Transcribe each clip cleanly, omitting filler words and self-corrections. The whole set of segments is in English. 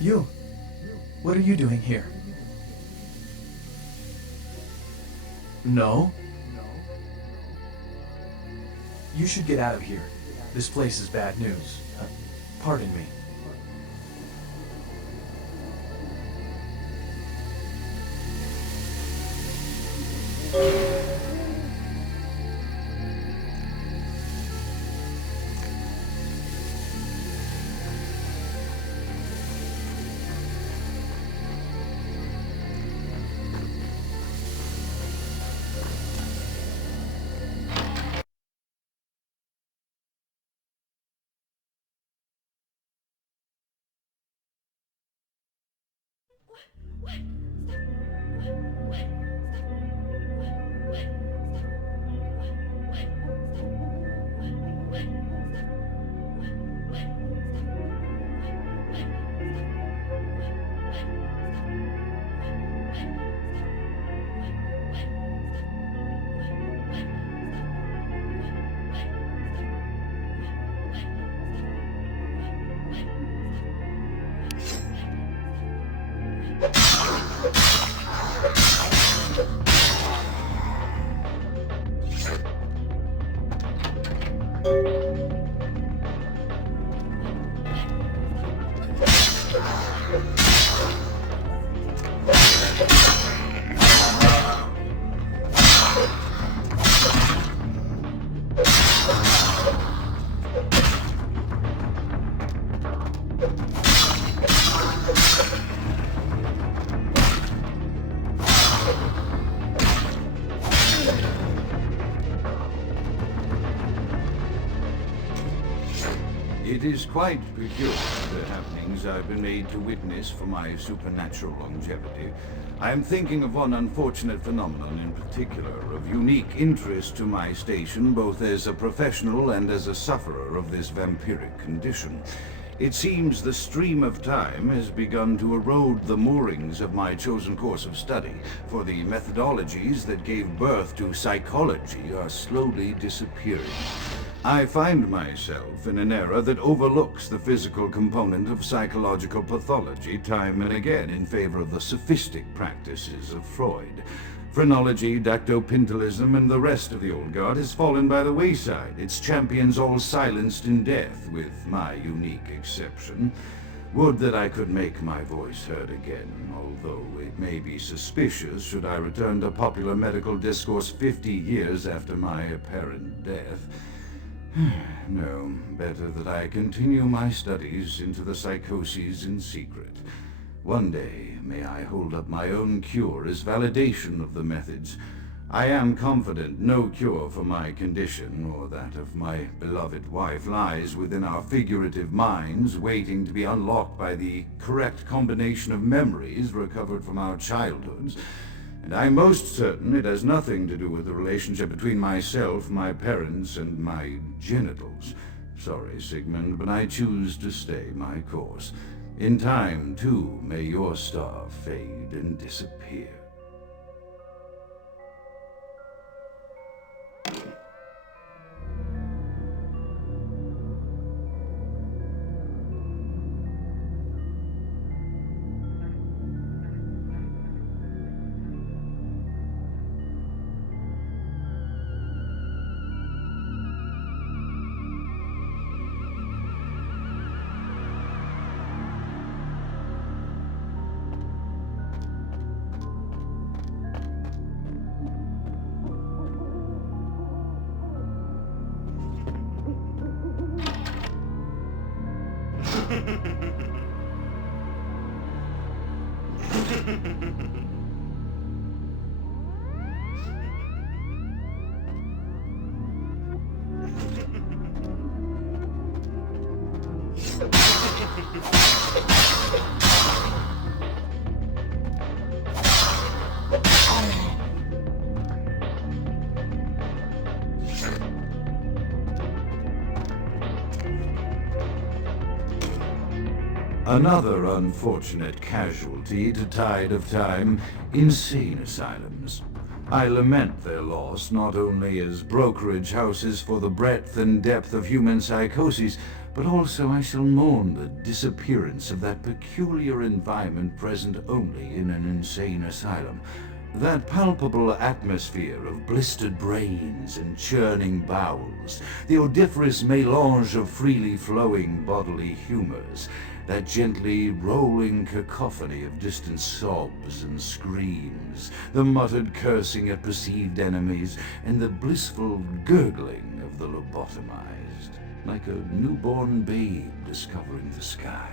You. What are you doing here? No? You should get out of here. This place is bad news. Pardon me. It is quite peculiar, the happenings I've been made to witness for my supernatural longevity. I am thinking of one unfortunate phenomenon in particular, of unique interest to my station, both as a professional and as a sufferer of this vampiric condition. It seems the stream of time has begun to erode the moorings of my chosen course of study, for the methodologies that gave birth to psychology are slowly disappearing. I find myself in an era that overlooks the physical component of psychological pathology time and again in favor of the sophistic practices of Freud. Phrenology, dactopintilism, and the rest of the old guard has fallen by the wayside, its champions all silenced in death, with my unique exception. Would that I could make my voice heard again, although it may be suspicious should I return to popular medical discourse 50 years after my apparent death. No, better that I continue my studies into the psychoses in secret. One day, may I hold up my own cure as validation of the methods. I am confident no cure for my condition, or that of my beloved wife, lies within our figurative minds, waiting to be unlocked by the correct combination of memories recovered from our childhoods. And I'm most certain it has nothing to do with the relationship between myself, my parents, and my genitals. Sorry, Sigmund, but I choose to stay my course. In time, too, may your star fade and disappear. Another unfortunate casualty to tide of time, insane asylums. I lament their loss not only as brokerage houses for the breadth and depth of human psychoses, but also I shall mourn the disappearance of that peculiar environment present only in an insane asylum. That palpable atmosphere of blistered brains and churning bowels, the odoriferous melange of freely flowing bodily humours, that gently rolling cacophony of distant sobs and screams, the muttered cursing at perceived enemies, and the blissful gurgling of the lobotomized, like a newborn babe discovering the sky.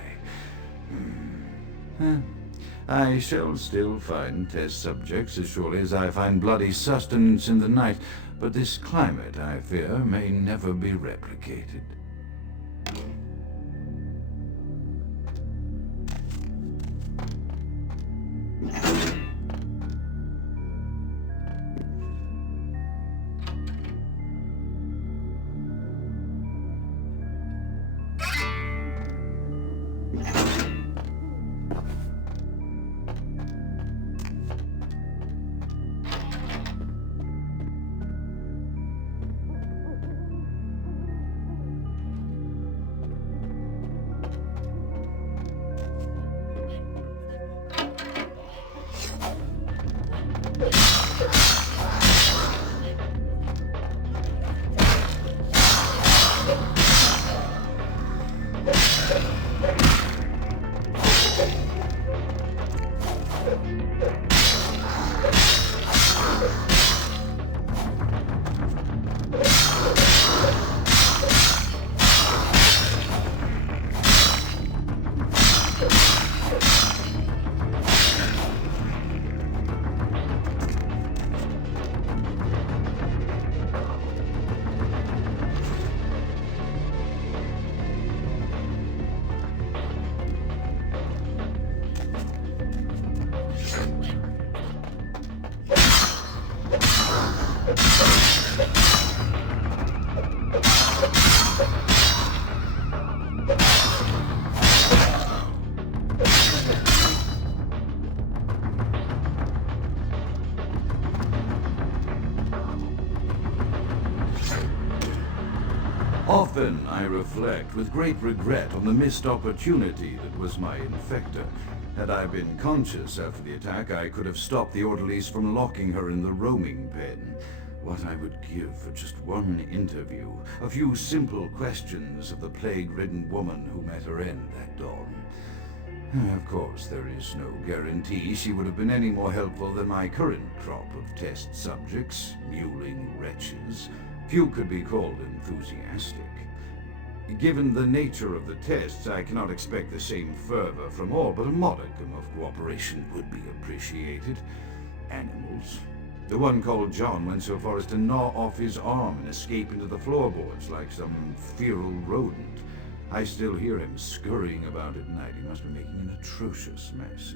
I shall still find test subjects as surely as I find bloody sustenance in the night, but this climate, I fear, may never be replicated. Often I reflect with great regret on the missed opportunity that was my infector. Had I been conscious after the attack, I could have stopped the orderlies from locking her in the roaming pen. What I would give for just one interview, a few simple questions of the plague-ridden woman who met her end that dawn. Of course, there is no guarantee she would have been any more helpful than my current crop of test subjects, mewling wretches. Few could be called enthusiastic. Given the nature of the tests, I cannot expect the same fervor from all, but a modicum of cooperation would be appreciated. Animals. The one called John went so far as to gnaw off his arm and escape into the floorboards like some feral rodent. I still hear him scurrying about at night. He must be making an atrocious mess.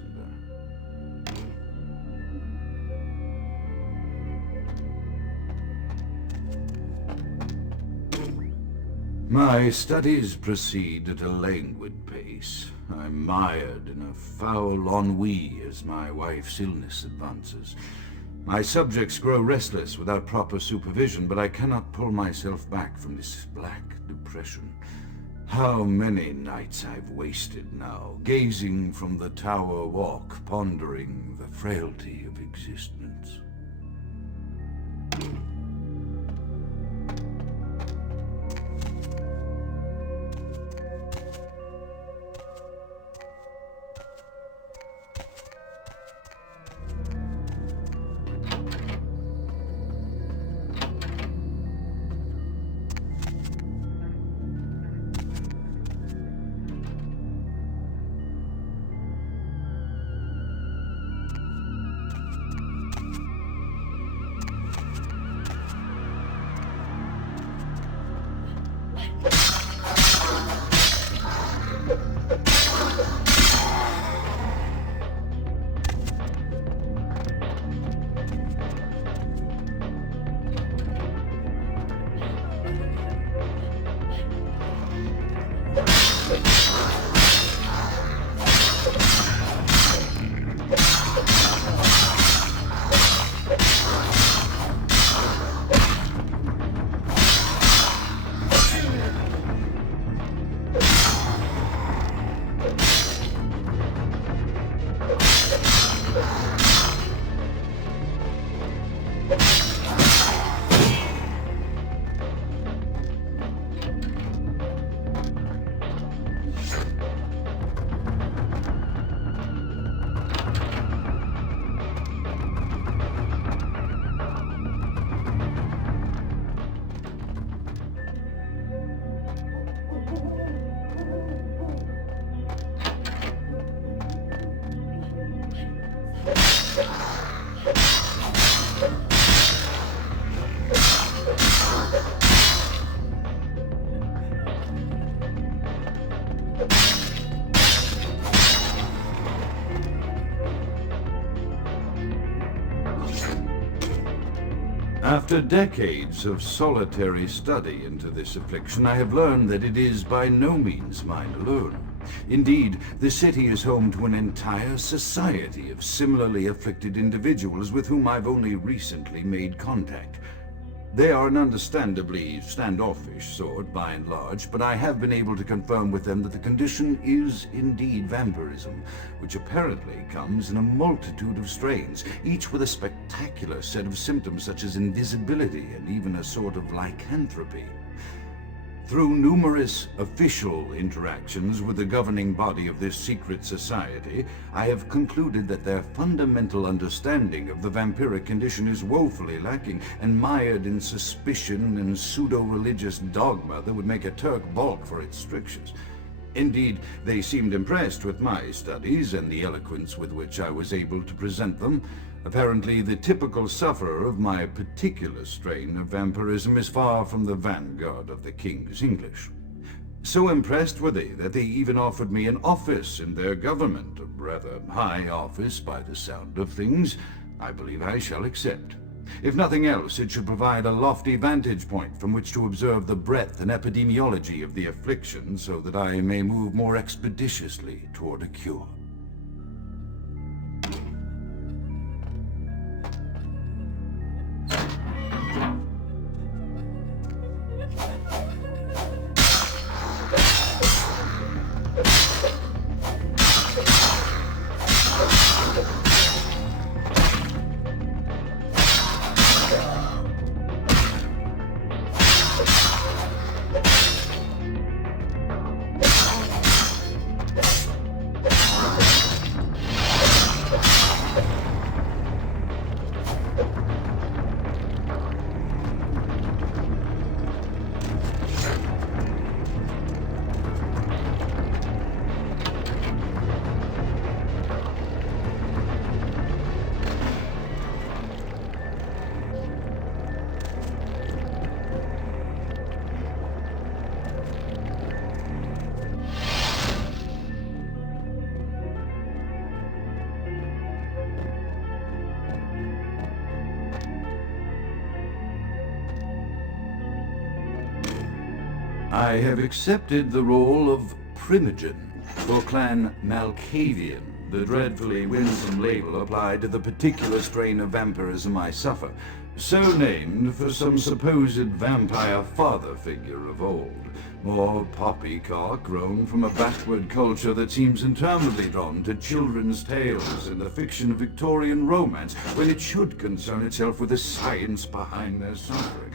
My studies proceed at a languid pace. I'm mired in a foul ennui as my wife's illness advances. My subjects grow restless without proper supervision, but I cannot pull myself back from this black depression. How many nights I've wasted now, gazing from the tower walk, pondering the frailty of existence. After decades of solitary study into this affliction, I have learned that it is by no means mine alone. Indeed, the city is home to an entire society of similarly afflicted individuals with whom I've only recently made contact. They are an understandably standoffish sort by and large, but I have been able to confirm with them that the condition is indeed vampirism, which apparently comes in a multitude of strains, each with a spectacular set of symptoms such as invisibility and even a sort of lycanthropy. Through numerous official interactions with the governing body of this secret society, I have concluded that their fundamental understanding of the vampiric condition is woefully lacking and mired in suspicion and pseudo-religious dogma that would make a Turk balk for its strictures. Indeed, they seemed impressed with my studies and the eloquence with which I was able to present them. Apparently, the typical sufferer of my particular strain of vampirism is far from the vanguard of the King's English. So impressed were they that they even offered me an office in their government, a rather high office by the sound of things. I believe I shall accept. If nothing else, it should provide a lofty vantage point from which to observe the breadth and epidemiology of the affliction so that I may move more expeditiously toward a cure. I have accepted the role of Primogen for Clan Malkavian, the dreadfully winsome label applied to the particular strain of vampirism I suffer, so named for some supposed vampire father figure of old, more poppycock grown from a backward culture that seems interminably drawn to children's tales and the fiction of Victorian romance when it should concern itself with the science behind their suffering.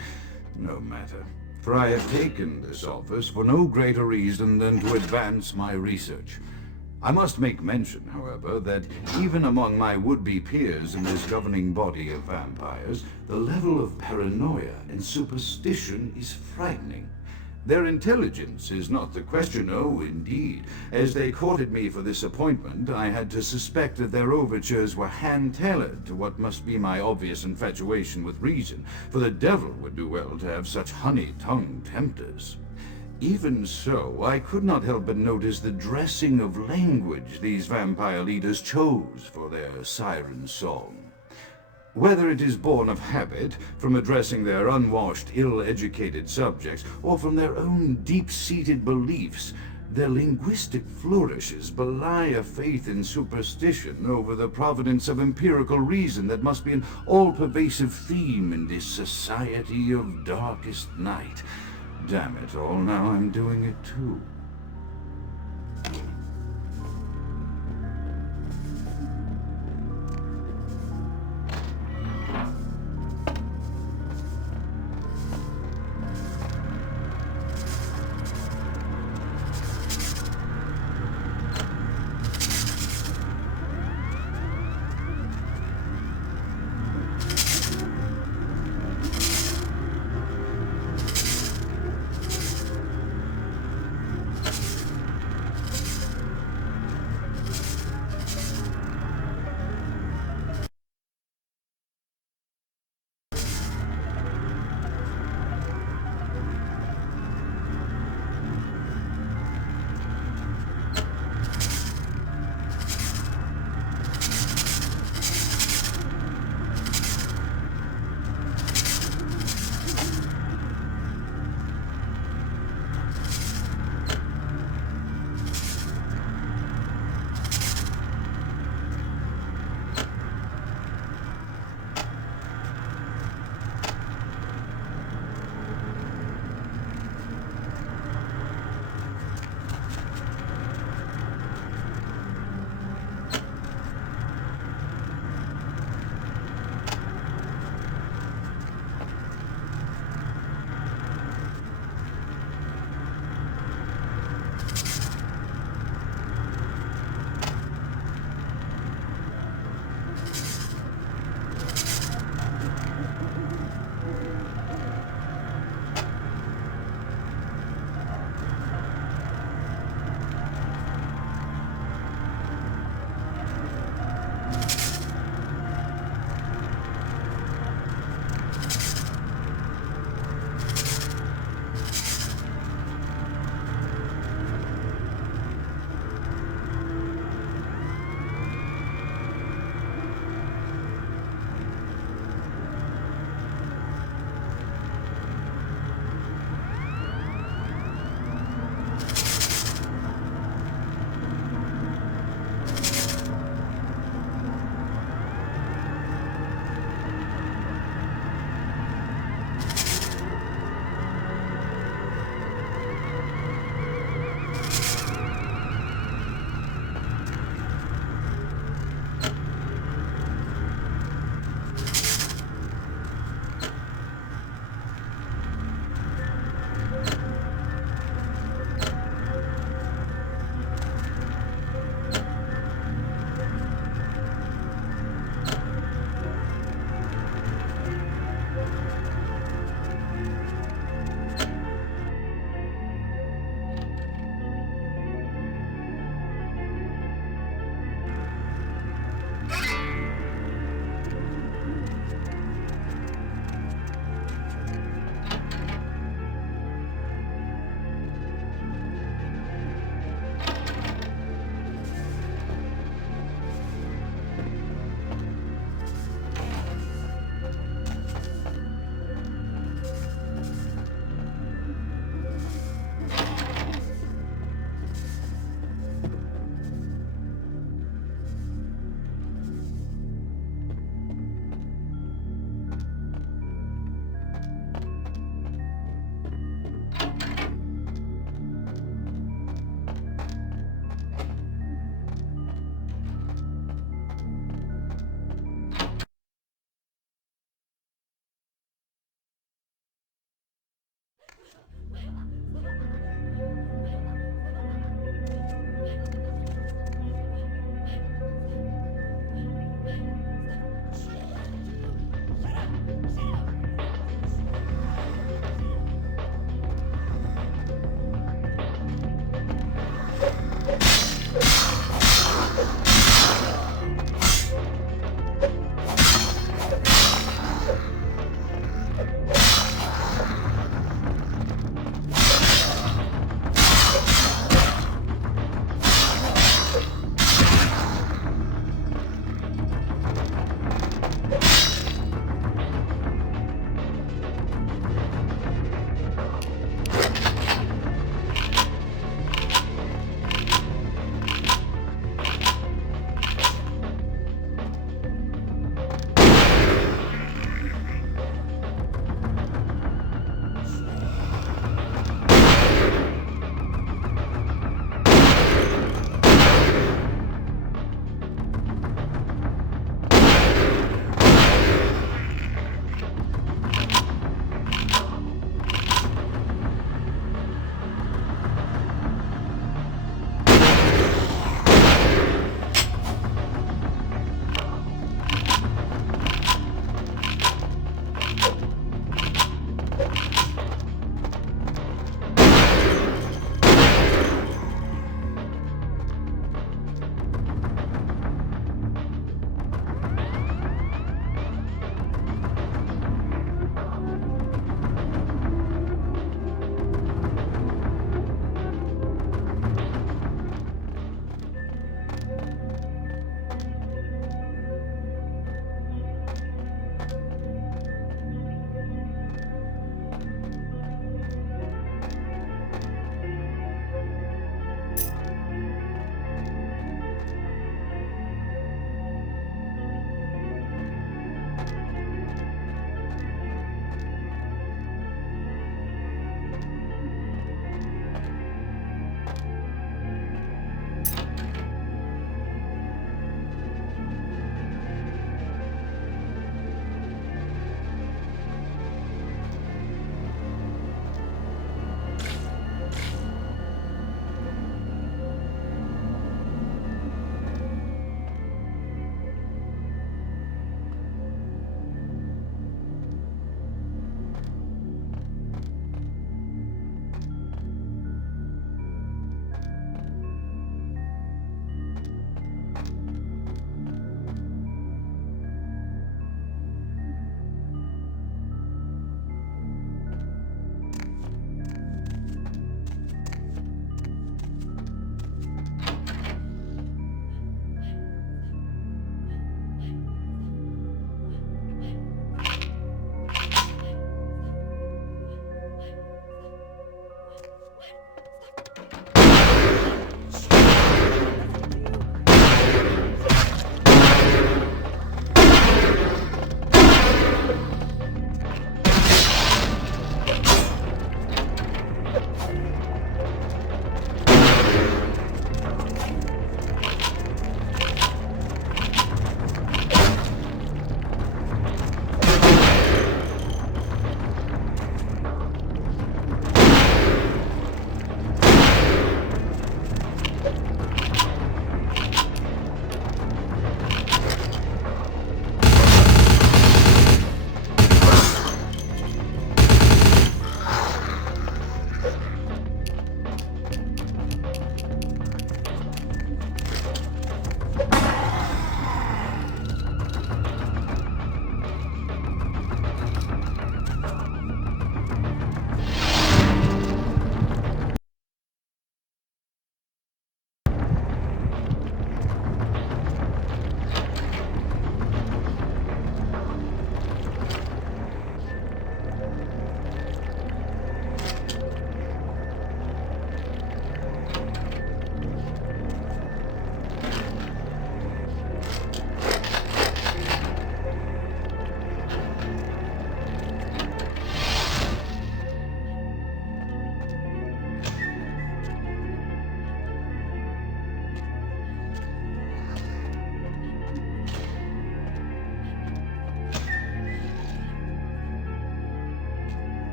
No matter. For I have taken this office for no greater reason than to advance my research. I must make mention, however, that even among my would-be peers in this governing body of vampires, the level of paranoia and superstition is frightening. Their intelligence is not the question, oh, indeed. As they courted me for this appointment, I had to suspect that their overtures were hand-tailored to what must be my obvious infatuation with reason, for the devil would do well to have such honey-tongued tempters. Even so, I could not help but notice the dressing of language these vampire leaders chose for their siren song. Whether it is born of habit, from addressing their unwashed, ill-educated subjects, or from their own deep-seated beliefs, their linguistic flourishes belie a faith in superstition over the providence of empirical reason that must be an all-pervasive theme in this society of darkest night. Damn it all, now I'm doing it too.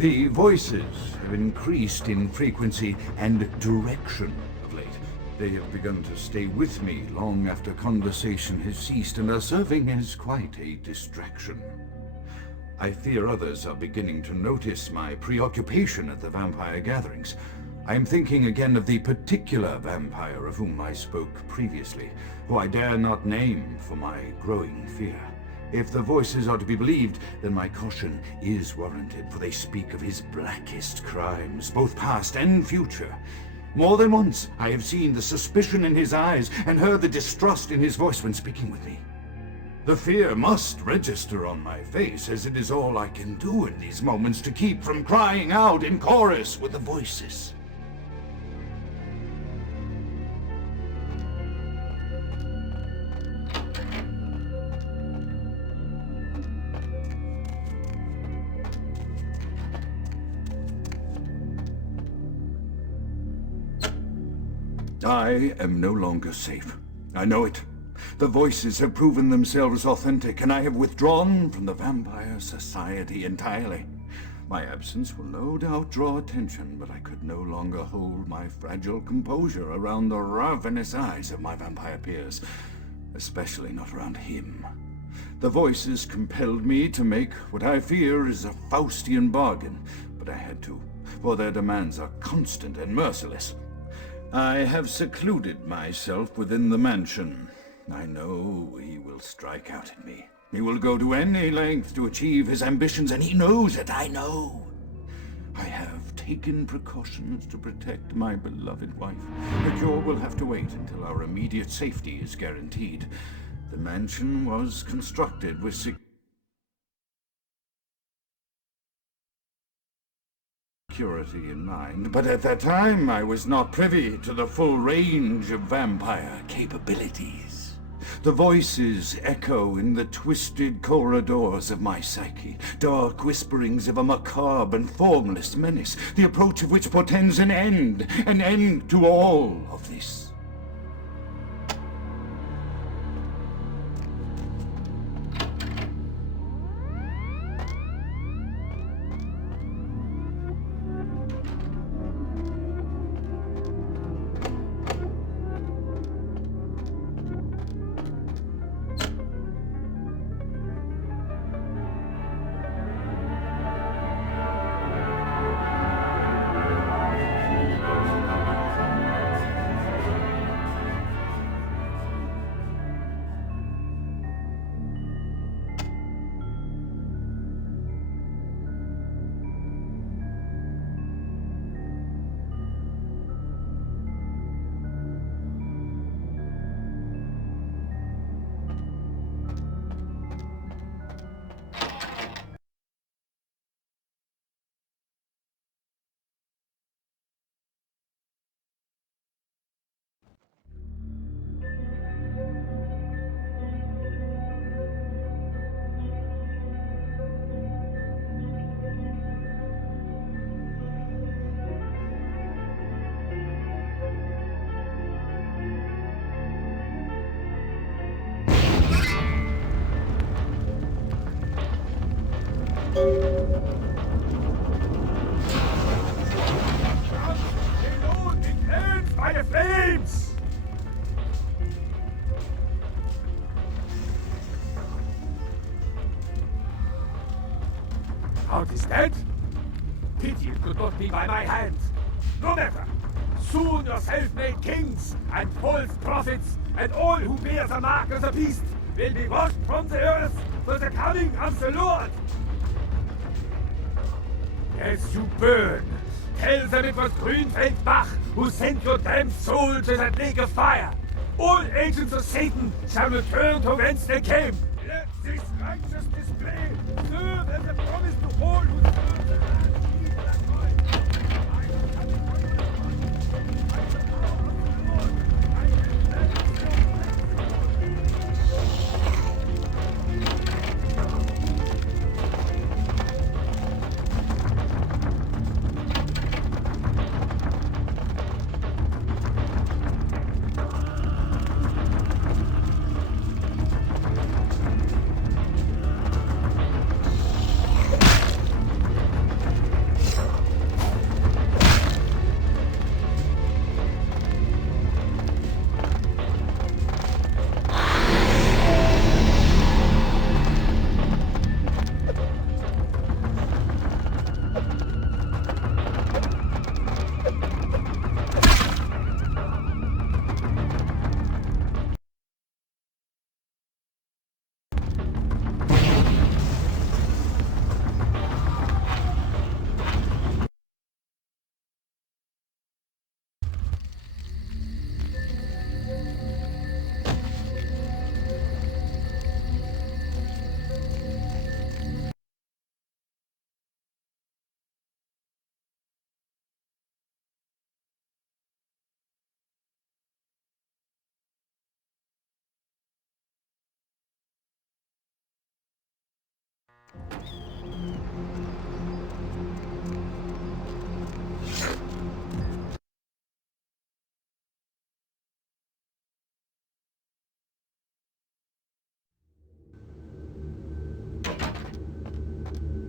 The voices have increased in frequency and direction of late. They have begun to stay with me long after conversation has ceased and are serving as quite a distraction. I fear others are beginning to notice my preoccupation at the vampire gatherings. I am thinking again of the particular vampire of whom I spoke previously, who I dare not name for my growing fear. If the voices are to be believed, then my caution is warranted, for they speak of his blackest crimes, both past and future. More than once I have seen the suspicion in his eyes and heard the distrust in his voice when speaking with me. The fear must register on my face, as it is all I can do in these moments to keep from crying out in chorus with the voices. I am no longer safe. I know it. The voices have proven themselves authentic, and I have withdrawn from the Vampire Society entirely. My absence will no doubt draw attention, but I could no longer hold my fragile composure around the ravenous eyes of my vampire peers, especially not around him. The voices compelled me to make what I fear is a Faustian bargain, but I had to, for their demands are constant and merciless. I have secluded myself within the mansion. I know he will strike out at me. He will go to any length to achieve his ambitions, and he knows that I know. I have taken precautions to protect my beloved wife. The cure will have to wait until our immediate safety is guaranteed. The mansion was constructed with security in mind, but at that time I was not privy to the full range of vampire capabilities. The voices echo in the twisted corridors of my psyche, dark whisperings of a macabre and formless menace, the approach of which portends an end to all of this. By the flames! Count is dead? Pity it could not be by my hand. No matter. Soon your self-made kings and false prophets and all who bear the mark of the beast will be washed from the earth for the coming of the Lord. As you burn, tell them it was Grünfeld Bach who sent your damned soul to that lake of fire. All agents of Satan shall return to whence they came. Let this righteous display serve as a promise to all who serve the land. Keep that mind. I will come upon you. By the power of the Lord, I will cleanse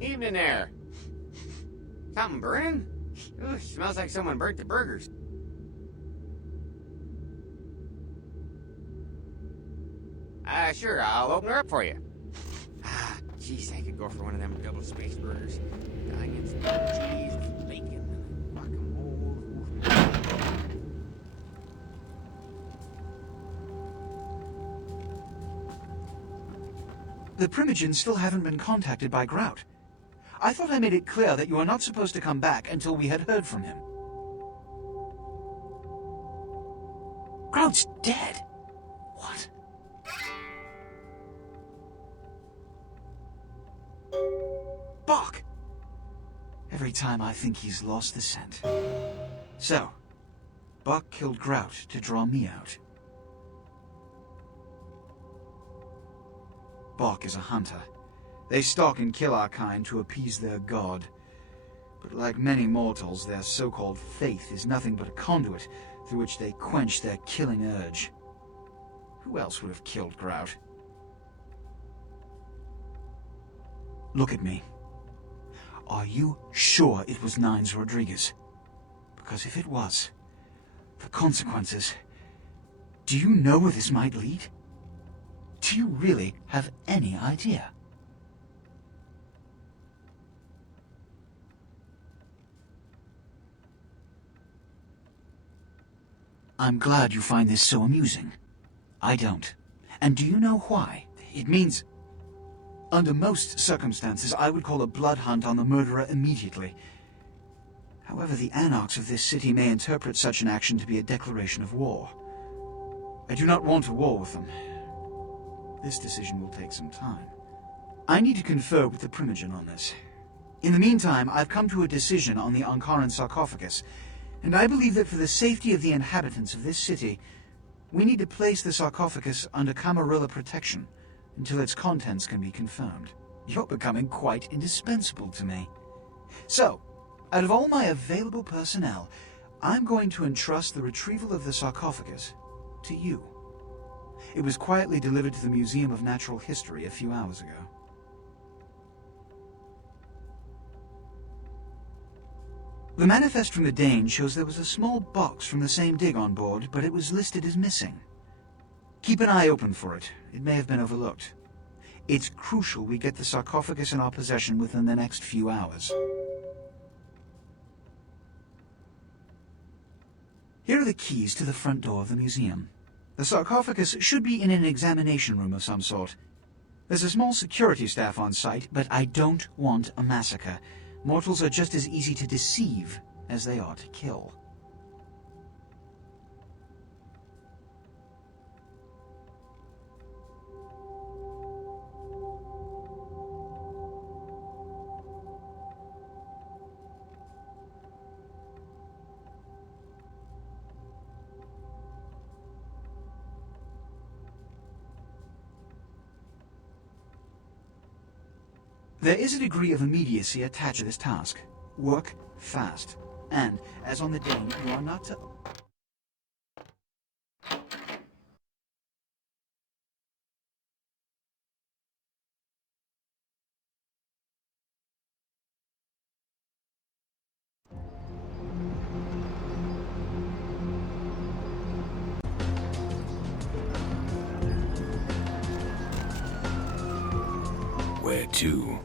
Evening there. Something burning? Ooh, smells like someone burnt the burgers. Sure, I'll open her up for you. Jeez, I could go for one of them double-spaced burgers. The onions, cheese, bacon, guacamole. The Primogens still haven't been contacted by Grout. I thought I made it clear that you are not supposed to come back until we had heard from him. Grout's dead? What? Bok! Every time I think he's lost the scent. So, Bok killed Grout to draw me out. Bok is a hunter. They stalk and kill our kind to appease their god. But like many mortals, their so-called faith is nothing but a conduit through which they quench their killing urge. Who else would have killed Grout? Look at me. Are you sure it was Nines Rodriguez? Because if it was, the consequences... Do you know where this might lead? Do you really have any idea? I'm glad you find this so amusing. I don't. And do you know why? It means... Under most circumstances, I would call a blood hunt on the murderer immediately. However, the anarchs of this city may interpret such an action to be a declaration of war. I do not want a war with them. This decision will take some time. I need to confer with the Primogen on this. In the meantime, I've come to a decision on the Ankaran sarcophagus, and I believe that for the safety of the inhabitants of this city, we need to place the sarcophagus under Camarilla protection until its contents can be confirmed. You're becoming quite indispensable to me. So, out of all my available personnel, I'm going to entrust the retrieval of the sarcophagus to you. It was quietly delivered to the Museum of Natural History a few hours ago. The manifest from the Dane shows there was a small box from the same dig on board, but it was listed as missing. Keep an eye open for it. It may have been overlooked. It's crucial we get the sarcophagus in our possession within the next few hours. Here are the keys to the front door of the museum. The sarcophagus should be in an examination room of some sort. There's a small security staff on site, but I don't want a massacre. Mortals are just as easy to deceive as they are to kill. There is a degree of immediacy attached to this task. Work fast. And, as on the Dane, you are not to... Where to?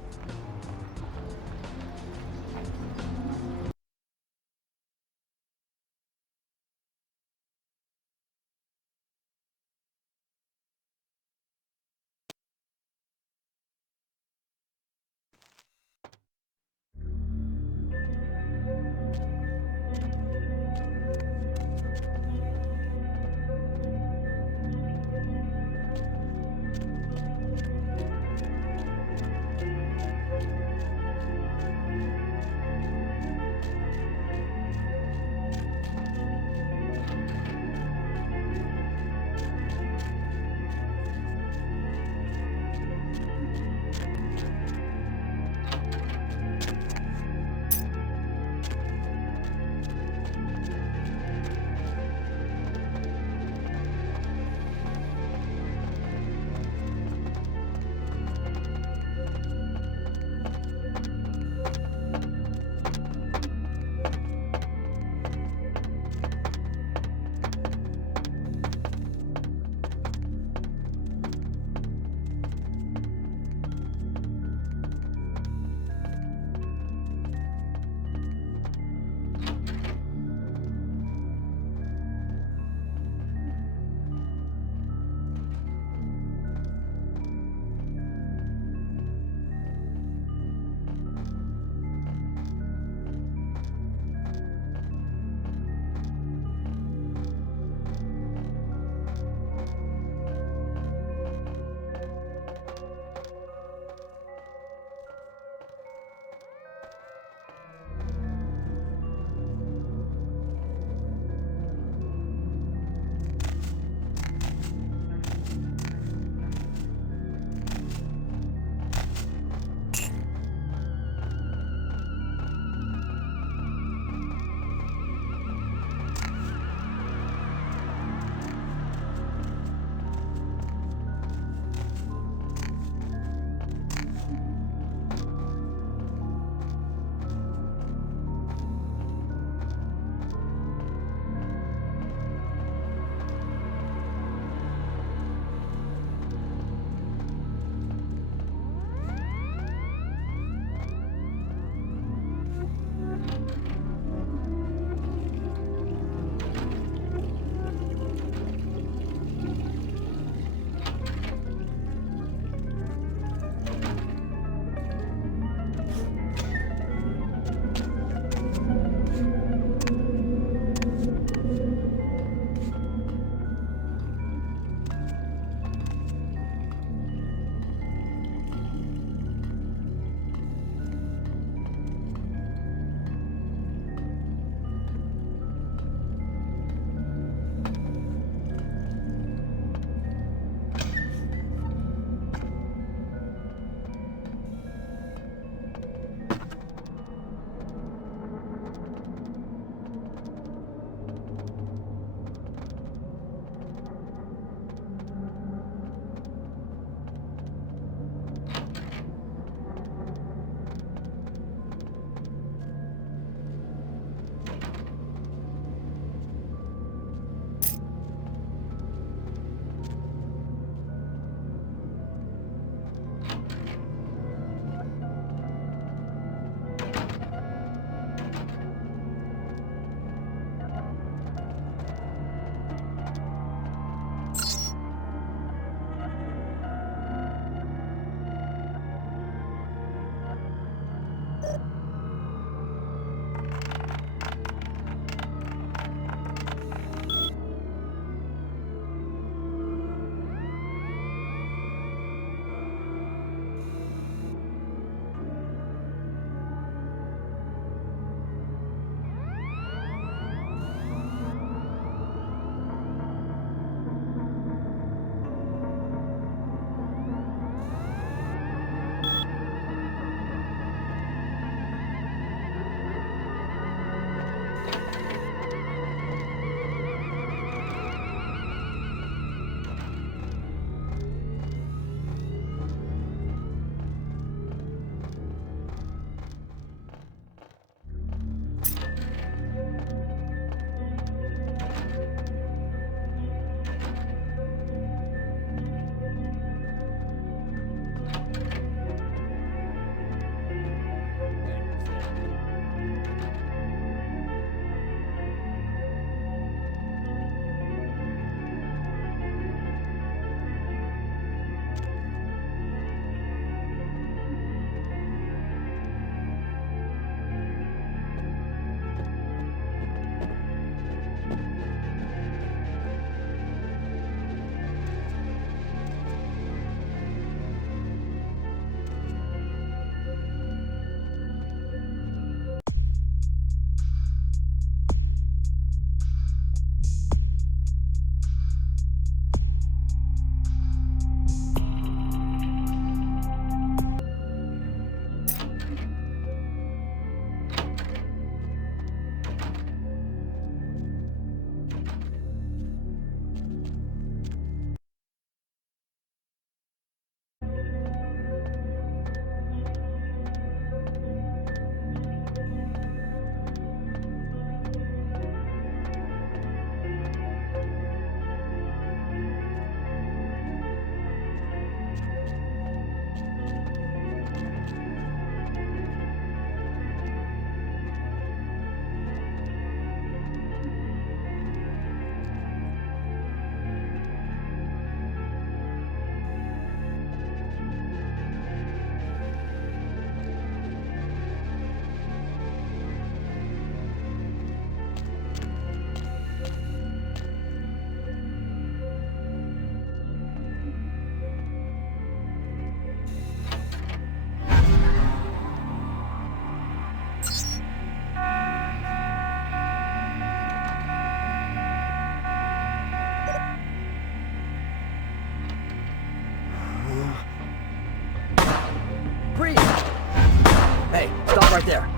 right there.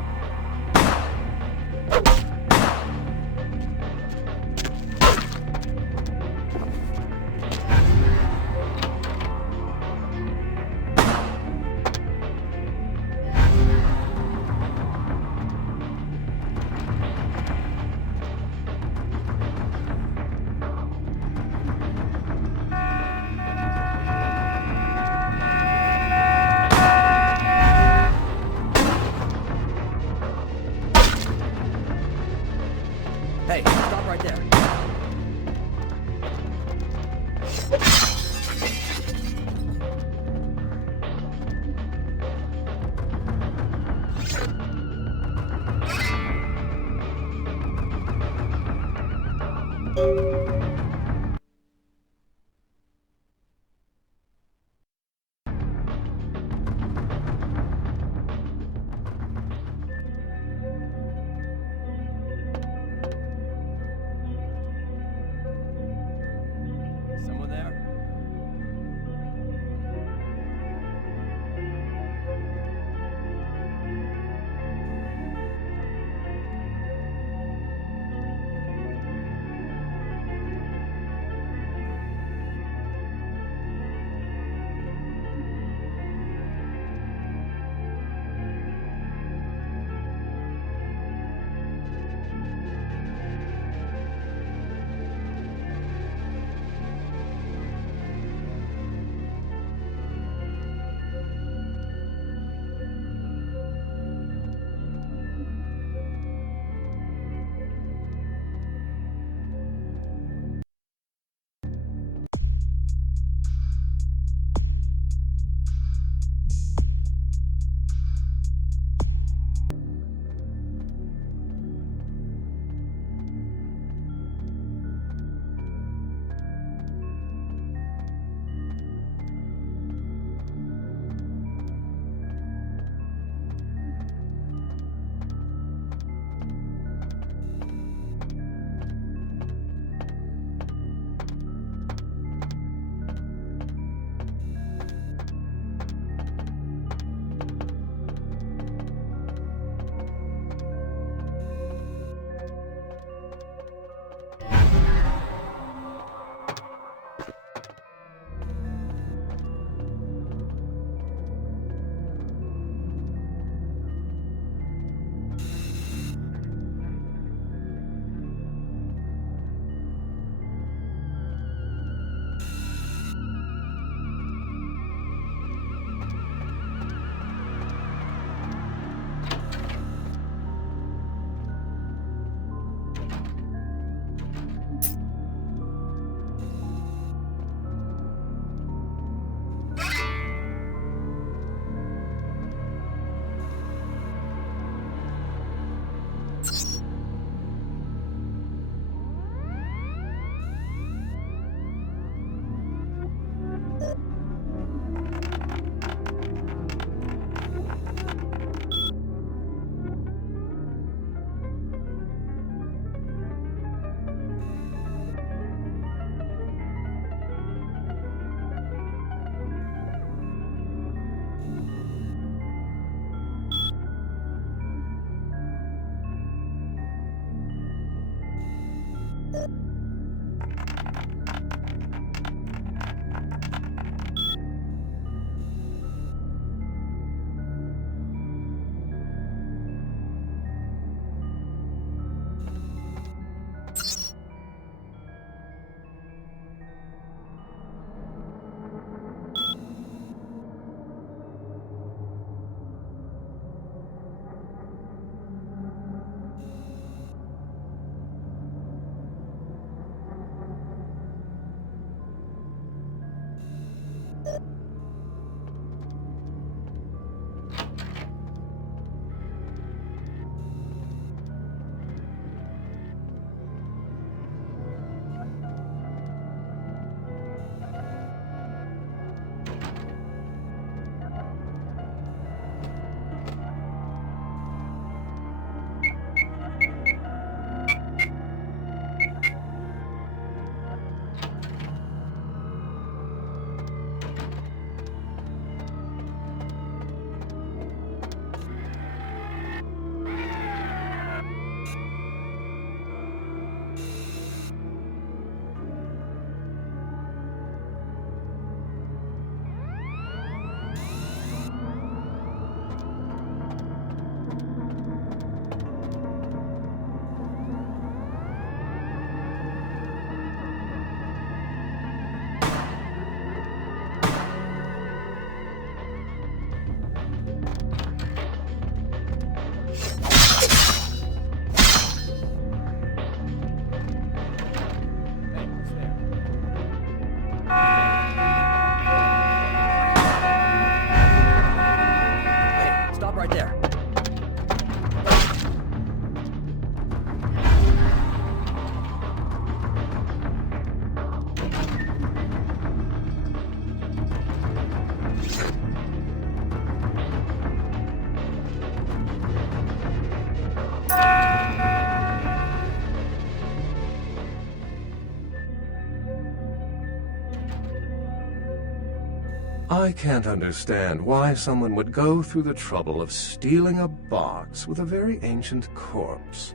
I can't understand why someone would go through the trouble of stealing a box with a very ancient corpse.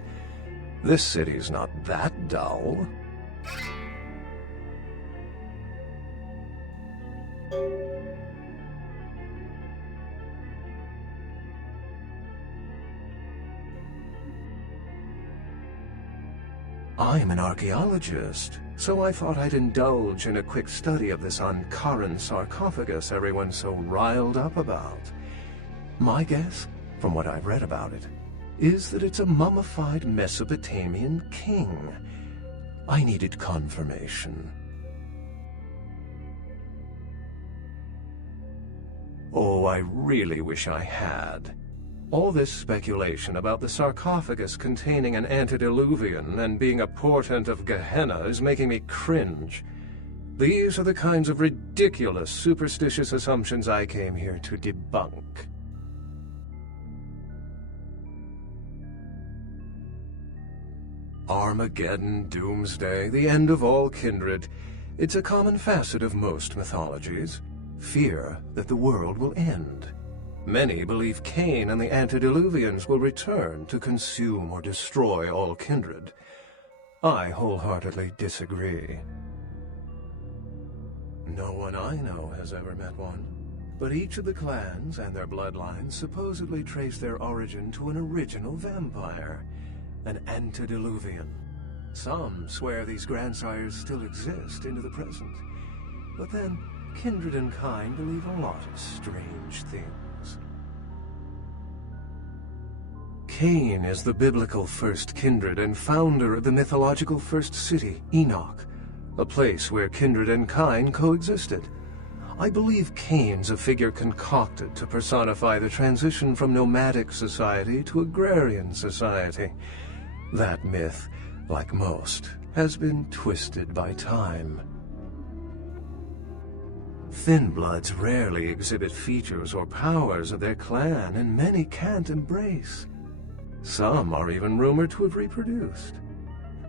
This city's not that dull. I'm an archaeologist, so I thought I'd indulge in a quick study of this Ankaran sarcophagus everyone's so riled up about. My guess, from what I've read about it, is that it's a mummified Mesopotamian king. I needed confirmation. Oh, I really wish I had. All this speculation about the sarcophagus containing an antediluvian and being a portent of Gehenna is making me cringe. These are the kinds of ridiculous, superstitious assumptions I came here to debunk. Armageddon, doomsday, the end of all kindred. It's a common facet of most mythologies. Fear that the world will end. Many believe Cain and the antediluvians will return to consume or destroy all kindred. I wholeheartedly disagree. No one I know has ever met one, but each of the clans and their bloodlines supposedly trace their origin to an original vampire, an antediluvian. Some swear these grandsires still exist into the present, but then kindred and kind believe a lot of strange things. Cain is the biblical first kindred and founder of the mythological first city, Enoch, a place where kindred and kind coexisted. I believe Cain's a figure concocted to personify the transition from nomadic society to agrarian society. That myth, like most, has been twisted by time. Thin bloods rarely exhibit features or powers of their clan, and many can't embrace. Some are even rumored to have reproduced.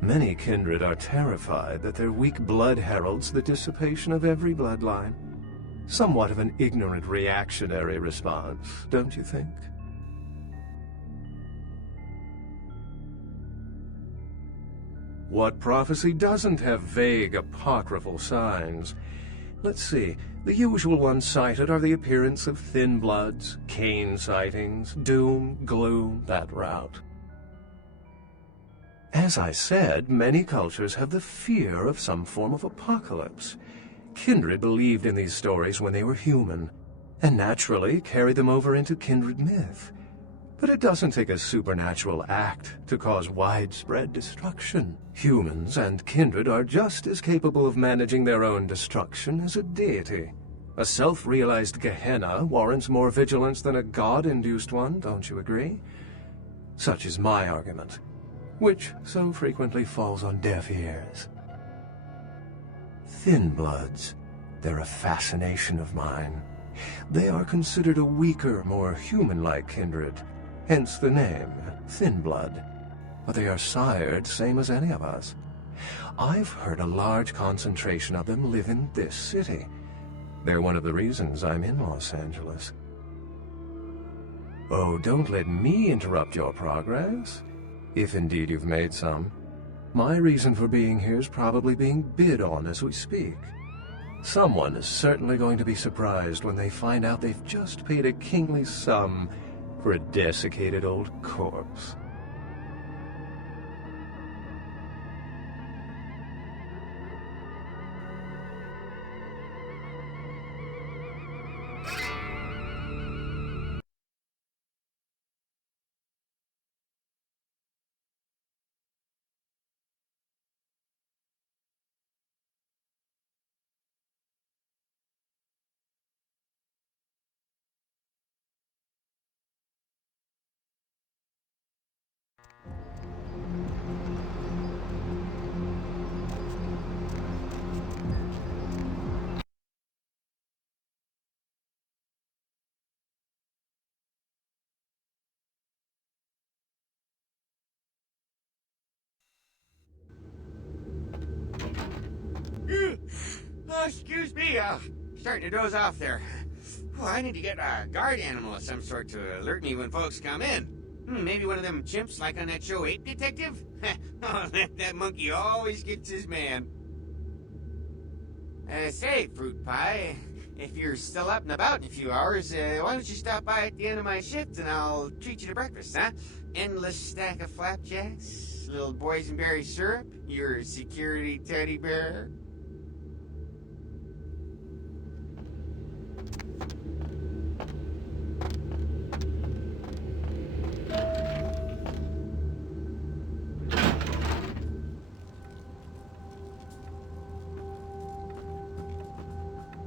Many kindred are terrified that their weak blood heralds the dissipation of every bloodline. Somewhat of an ignorant reactionary response, don't you think? What prophecy doesn't have vague apocryphal signs? Let's see. The usual ones cited are the appearance of thin bloods, Cain sightings, doom, gloom, that route. As I said, many cultures have the fear of some form of apocalypse. Kindred believed in these stories when they were human, and naturally carried them over into kindred myth. But it doesn't take a supernatural act to cause widespread destruction. Humans and kindred are just as capable of managing their own destruction as a deity. A self-realized Gehenna warrants more vigilance than a god-induced one, don't you agree? Such is my argument, which so frequently falls on deaf ears. Thin bloods, they're a fascination of mine. They are considered a weaker, more human-like kindred, hence the name, Thin Blood. But they are sired same as any of us. I've heard a large concentration of them live in this city. They're one of the reasons I'm in Los Angeles. Oh, don't let me interrupt your progress, if indeed you've made some. My reason for being here is probably being bid on as we speak. Someone is certainly going to be surprised when they find out they've just paid a kingly sum for a desiccated old corpse. Oh, excuse me, starting to doze off there. Oh, I need to get a guard animal of some sort to alert me when folks come in. Maybe one of them chimps like on that show 8 Detective? Oh, that monkey always gets his man. Say, Fruit Pie, if you're still up and about in a few hours, why don't you stop by at the end of my shift and I'll treat you to breakfast, huh? Endless stack of flapjacks, little boysenberry syrup, your security teddy bear.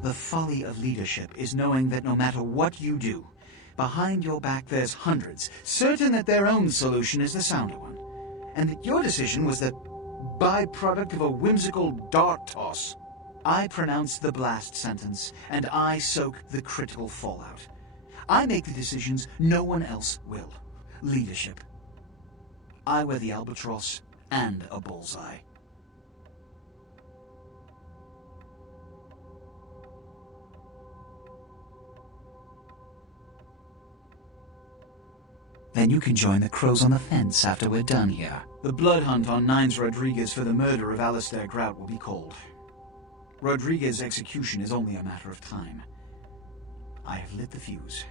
The folly of leadership is knowing that no matter what you do, behind your back there's hundreds, certain that their own solution is the sounder one, and that your decision was the byproduct of a whimsical dart toss. I pronounce the blast sentence, and I soak the critical fallout. I make the decisions no one else will. Leadership. I wear the albatross and a bullseye. Then you can join the crows on the fence after we're done here. The blood hunt on Nines Rodriguez for the murder of Alistair Grout will be called. Rodriguez's execution is only a matter of time. I have lit the fuse.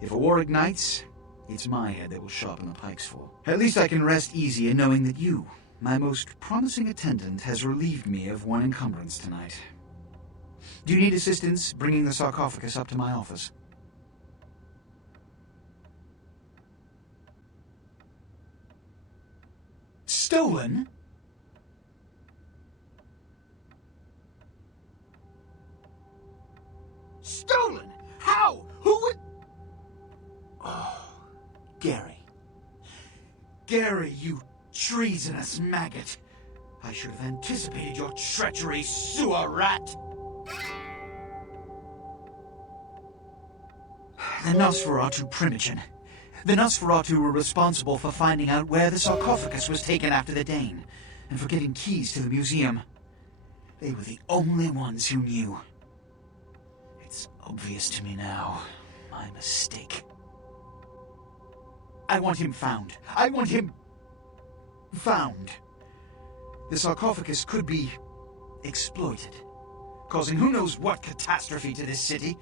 If a war ignites, it's my head they will sharpen the pikes for. At least I can rest easy in knowing that you, my most promising attendant, has relieved me of one encumbrance tonight. Do you need assistance bringing the sarcophagus up to my office? Stolen? Stolen? How? Who would... Oh, Gary. Gary, you treasonous maggot. I should have anticipated your treachery, sewer rat. The Nosferatu Primogen. The Nosferatu were responsible for finding out where the sarcophagus was taken after the Dane, and for getting keys to the museum. They were the only ones who knew. It's obvious to me now. My mistake. I want him found. I want him... found. The sarcophagus could be exploited, causing who knows what catastrophe to this city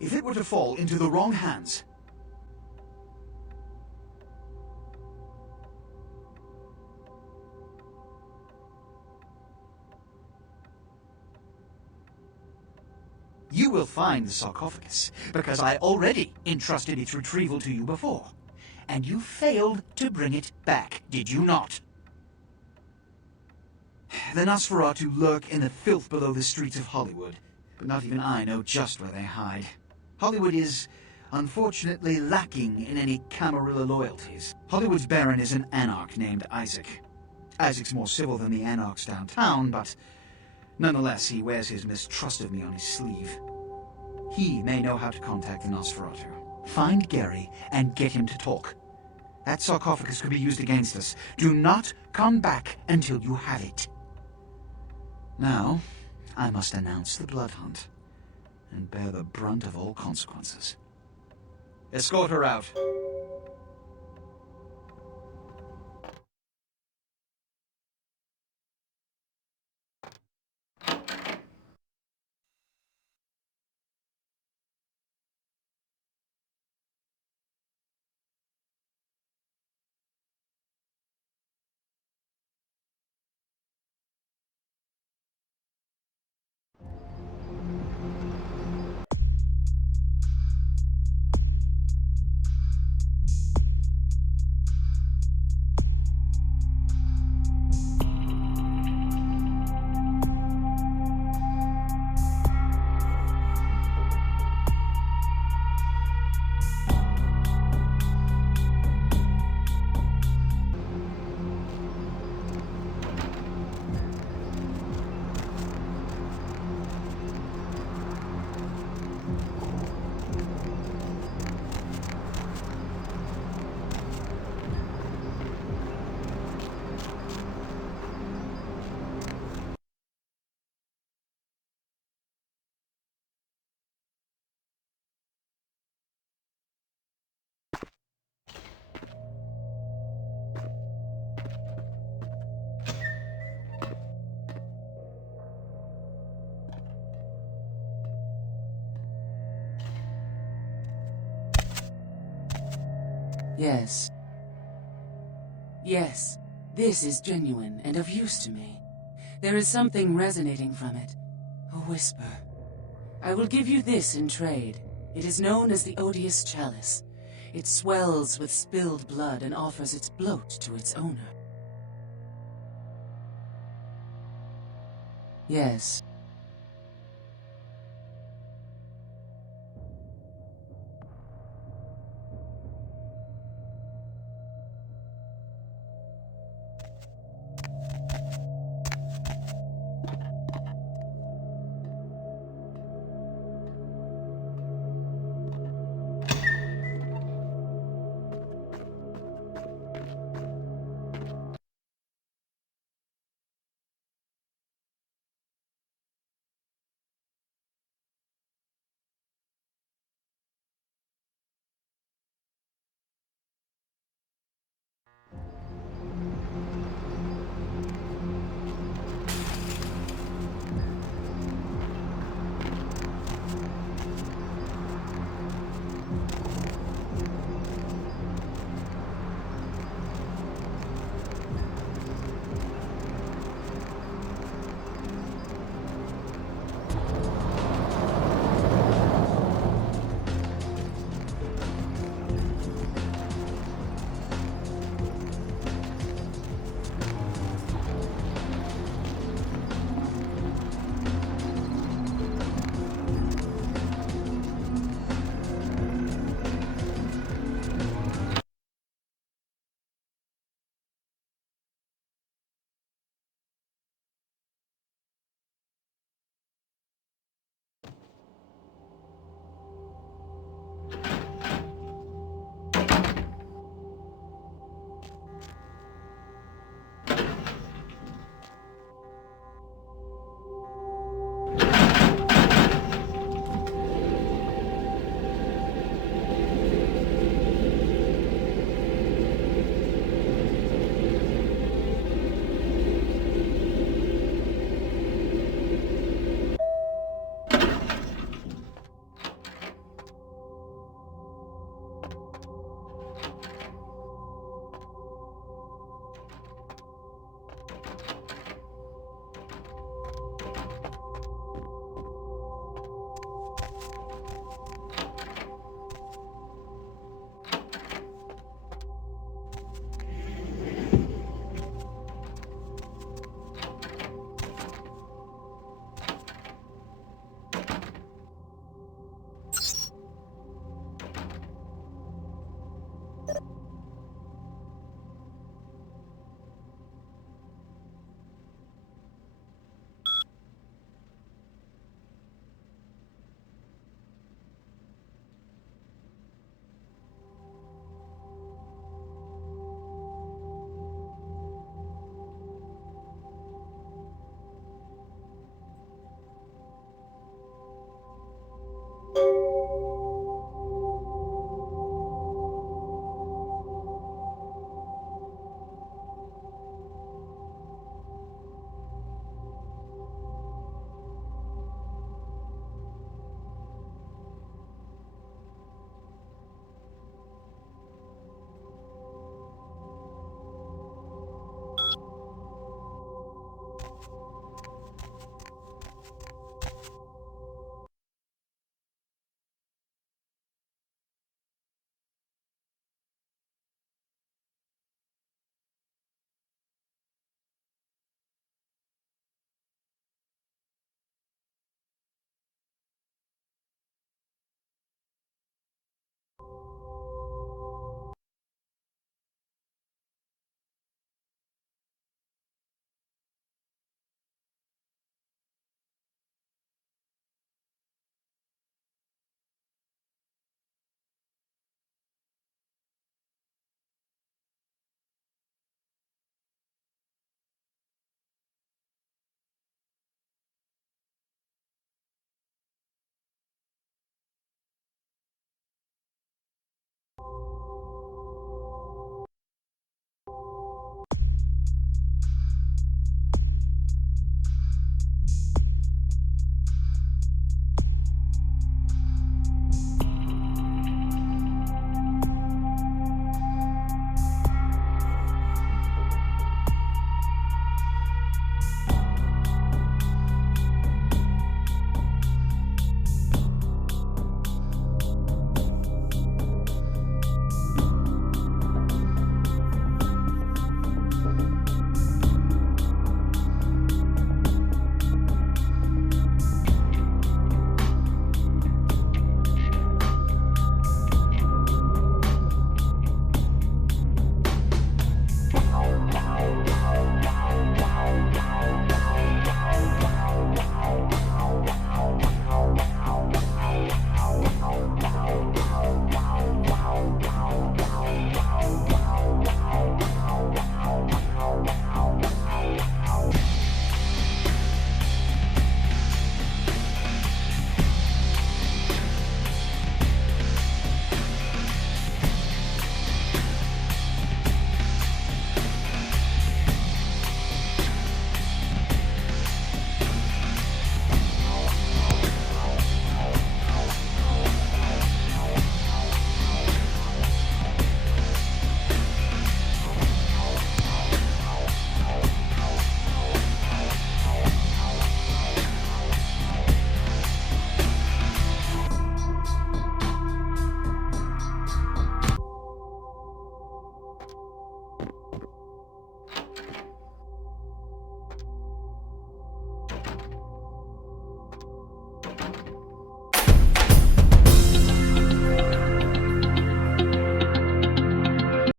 if it were to fall into the wrong hands. You will find the sarcophagus, because I already entrusted its retrieval to you before. And you failed to bring it back, did you not? The Nosferatu lurk in the filth below the streets of Hollywood, but not even I know just where they hide. Hollywood is, unfortunately, lacking in any Camarilla loyalties. Hollywood's Baron is an anarch named Isaac. Isaac's more civil than the anarchs downtown, but nonetheless, he wears his mistrust of me on his sleeve. He may know how to contact the Nosferatu. Find Gary and get him to talk. That sarcophagus could be used against us. Do not come back until you have it. Now, I must announce the blood hunt and bear the brunt of all consequences. Escort her out. Yes. Yes, this is genuine and of use to me. There is something resonating from it. A whisper. I will give you this in trade. It is known as the Odious Chalice. It swells with spilled blood and offers its bloat to its owner. Yes.